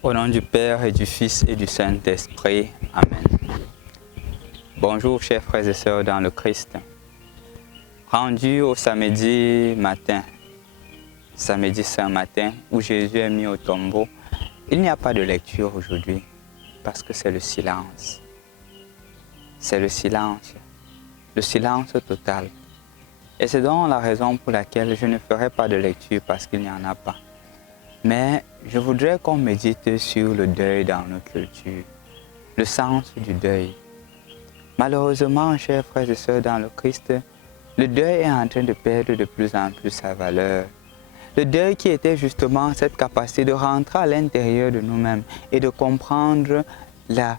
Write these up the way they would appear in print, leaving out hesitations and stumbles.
Au nom du Père et du Fils et du Saint-Esprit. Amen. Bonjour chers frères et sœurs dans le Christ. Rendu au samedi matin, samedi saint matin, où Jésus est mis au tombeau, il n'y a pas de lecture aujourd'hui parce que c'est le silence. C'est le silence total. Et c'est donc la raison pour laquelle je ne ferai pas de lecture parce qu'il n'y en a pas. Mais je voudrais qu'on médite sur le deuil dans nos cultures, le sens du deuil. Malheureusement, chers frères et sœurs dans le Christ, le deuil est en train de perdre de plus en plus sa valeur. Le deuil qui était justement cette capacité de rentrer à l'intérieur de nous-mêmes et de comprendre la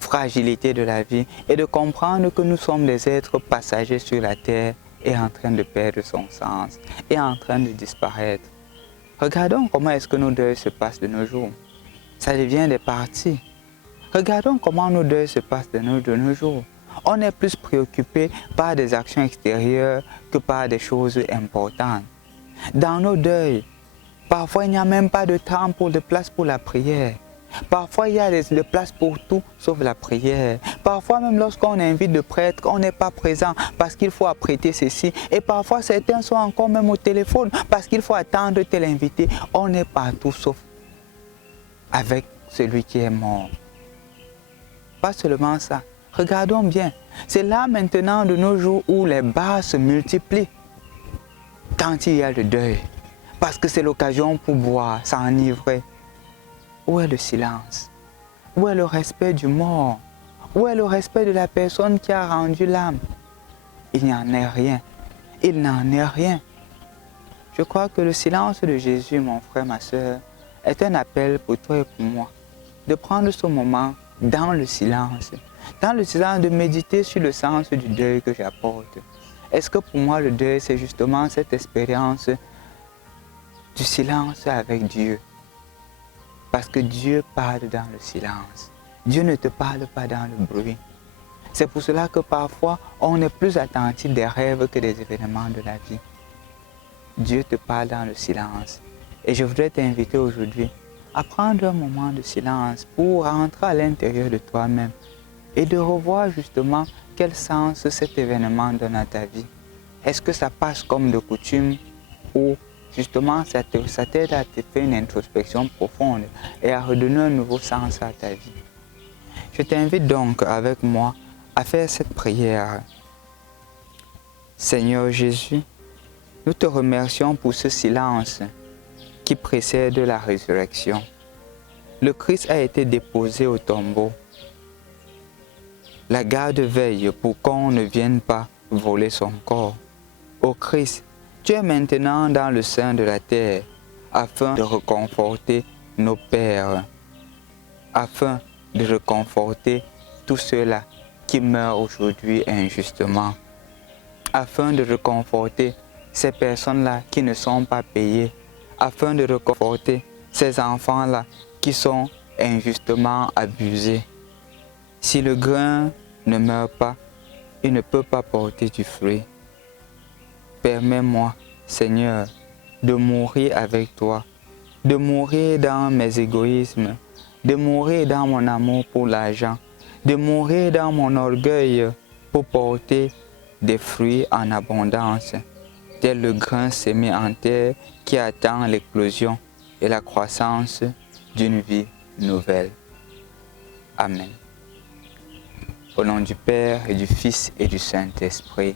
fragilité de la vie et de comprendre que nous sommes des êtres passagers sur la terre est en train de perdre son sens, est en train de disparaître. Regardons comment est-ce que nos deuils se passent de nos jours. Ça devient des parties. Regardons comment nos deuils se passent de nos jours. On est plus préoccupé par des actions extérieures que par des choses importantes. Dans nos deuils, parfois il n'y a même pas de temps de place pour la prière. Parfois il y a de place pour tout sauf la prière. Parfois même lorsqu'on invite le prêtre, on n'est pas présent parce qu'il faut apprêter ceci. Et parfois certains sont encore même au téléphone parce qu'il faut attendre tel invité. On est partout sauf avec celui qui est mort. Pas seulement ça. Regardons bien. C'est là maintenant de nos jours où les bars se multiplient. Quand il y a le deuil. Parce que c'est l'occasion pour boire, s'enivrer. Où est le silence? Où est le respect du mort? Où est le respect de la personne qui a rendu l'âme? Il n'y en est rien. Il n'en est rien. Je crois que le silence de Jésus, mon frère, ma soeur, est un appel pour toi et pour moi. De prendre ce moment dans le silence. Dans le silence, de méditer sur le sens du deuil que j'apporte. Est-ce que pour moi, le deuil, c'est justement cette expérience du silence avec Dieu? Parce que Dieu parle dans le silence. Dieu ne te parle pas dans le bruit. C'est pour cela que parfois, on est plus attentif des rêves que des événements de la vie. Dieu te parle dans le silence. Et je voudrais t'inviter aujourd'hui à prendre un moment de silence pour rentrer à l'intérieur de toi-même et de revoir justement quel sens cet événement donne à ta vie. Est-ce que ça passe comme de coutume ou justement, ça t'aide à te faire une introspection profonde et à redonner un nouveau sens à ta vie. Je t'invite donc avec moi à faire cette prière. Seigneur Jésus, nous te remercions pour ce silence qui précède la résurrection. Le Christ a été déposé au tombeau. La garde veille pour qu'on ne vienne pas voler son corps. Ô Christ, tu es maintenant dans le sein de la terre, afin de réconforter nos pères, afin de réconforter tous ceux-là qui meurent aujourd'hui injustement, afin de réconforter ces personnes-là qui ne sont pas payées, afin de réconforter ces enfants-là qui sont injustement abusés. Si le grain ne meurt pas, il ne peut pas porter du fruit. Permets-moi, Seigneur, de mourir avec toi, de mourir dans mes égoïsmes, de mourir dans mon amour pour l'argent, de mourir dans mon orgueil pour porter des fruits en abondance, tel le grain semé en terre qui attend l'éclosion et la croissance d'une vie nouvelle. Amen. Au nom du Père et du Fils et du Saint-Esprit.